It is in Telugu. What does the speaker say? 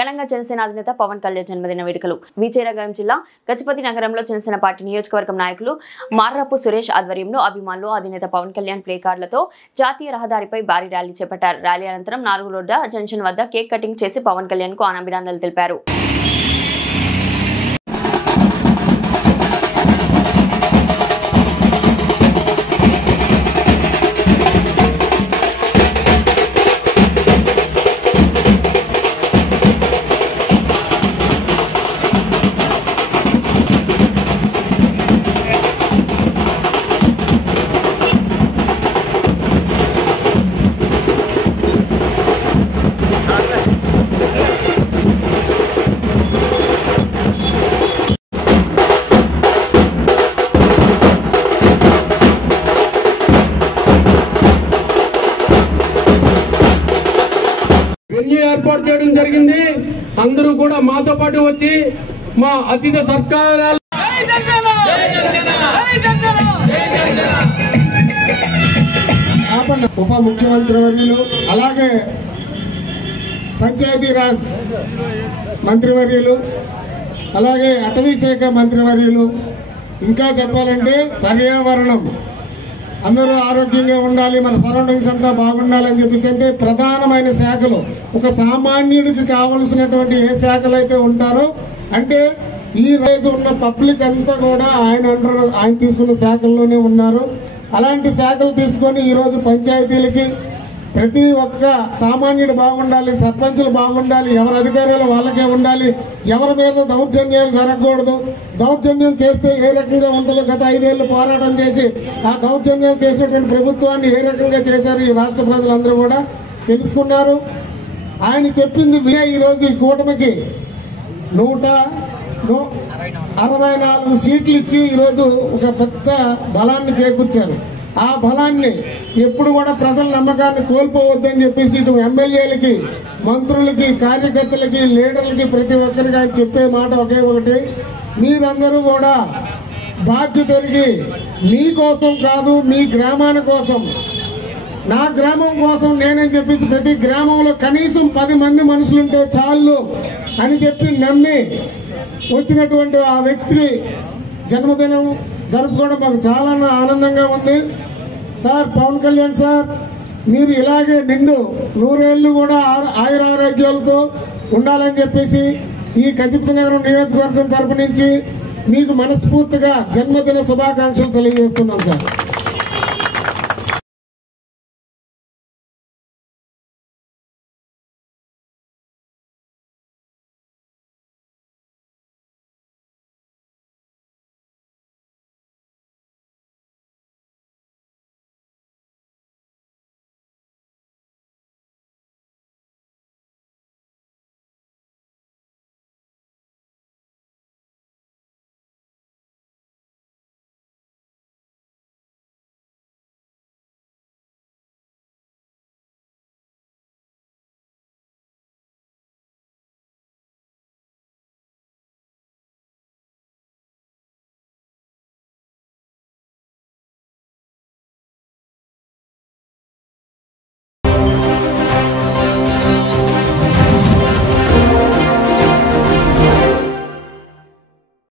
ఘనంగా జనసేన అధినేత పవన్ కళ్యాణ్ జన్మదిన వేడుకలు విజయనగరం జిల్లా గజపతి నగరంలో జనసేన పార్టీ నియోజకవర్గం నాయకులు మార్రపు సురేష్ ఆధ్వర్యంలో అభిమానులు అధినేత పవన్ కళ్యాణ్ ప్లే కార్డులతో జాతీయ రహదారిపై భారీ ర్యాలీ చేపట్టారు. ర్యాలీ అనంతరం నాలుగురోడ్డ జంక్షన్ వద్ద కేక్ కటింగ్ చేసి పవన్ కళ్యాణ్ కు అభినందనలు తెలిపారు. ఏర్పాటు చేయడం జరిగింది. అందరూ కూడా మాతో పాటు వచ్చి మా అతిథి సత్కారాలు ఉప ముఖ్యమంత్రి వర్యులు అలాగే పంచాయతీరాజ్ మంత్రివర్యులు అలాగే అటవీ శాఖ మంత్రివర్యులు ఇంకా చెప్పాలంటే పర్యావరణం అందరూ ఆరోగ్యంగా ఉండాలి, మన సరౌండింగ్స్ అంతా బాగుండాలని చెప్పేసి అంటే ప్రధానమైన శాఖలు ఒక సామాన్యుడికి కావలసినటువంటి ఏ శాఖలు అయితే ఉంటారో అంటే ఈ రోజు ఉన్న పబ్లిక్ అంతా కూడా ఆయన తీసుకున్న శాఖల్లోనే ఉన్నారు. అలాంటి శాఖలు తీసుకొని ఈ రోజు పంచాయతీలకి ప్రతి ఒక్క సామాన్యుడు బాగుండాలి, సర్పంచులు బాగుండాలి, ఎవరి అధికారులు వాళ్ళకే ఉండాలి, ఎవరి మీద దౌర్జన్యాలు జరగకూడదు, దౌర్జన్యం చేస్తే ఏ రకంగా ఉంటుందో గత 5 ఏళ్లు పోరాటం చేసి ఆ దౌర్జన్యాలు చేసినటువంటి ప్రభుత్వాన్ని ఏ రకంగా చేశారు ఈ రాష్ట్ర ప్రజలందరూ కూడా తెలుసుకున్నారు. ఆయన చెప్పింది వినే ఈ రోజు ఈ కూటమికి 164 సీట్లు ఇచ్చి ఈరోజు ఒక పెద్ద బలాన్ని చేకూర్చారు. ఆ బలాన్ని ఎప్పుడు కూడా ప్రజల నమ్మకాన్ని కోల్పోవద్దని చెప్పేసి ఇటు ఎమ్మెల్యేలకి, మంత్రులకి, కార్యకర్తలకి, లీడర్లకి ప్రతి ఒక్కరికి ఆయన చెప్పే మాట ఒకే ఒకటి, మీరందరూ కూడా బాధ్యత ఎరిగి మీకోసం కాదు మీ గ్రామాని కోసం, నా గ్రామం కోసం నేనని చెప్పేసి ప్రతి గ్రామంలో కనీసం 10 మంది మనుషులుంటే చాలు అని చెప్పి నమ్మి వచ్చినటువంటి ఆ వ్యక్తి జన్మదినం జరుపుకోవడం మాకు చాలా ఆనందంగా ఉంది. సార్ పవన్ కళ్యాణ్ సార్, మీరు ఇలాగే నిండు 100 ఏళ్లు కూడా ఆయురారోగ్యాలతో ఉండాలని చెప్పేసి ఈ గజపతి నగరం నియోజకవర్గం తరపు నుంచి మీకు మనస్ఫూర్తిగా జన్మదిన శుభాకాంక్షలు తెలియజేస్తున్నాం సార్.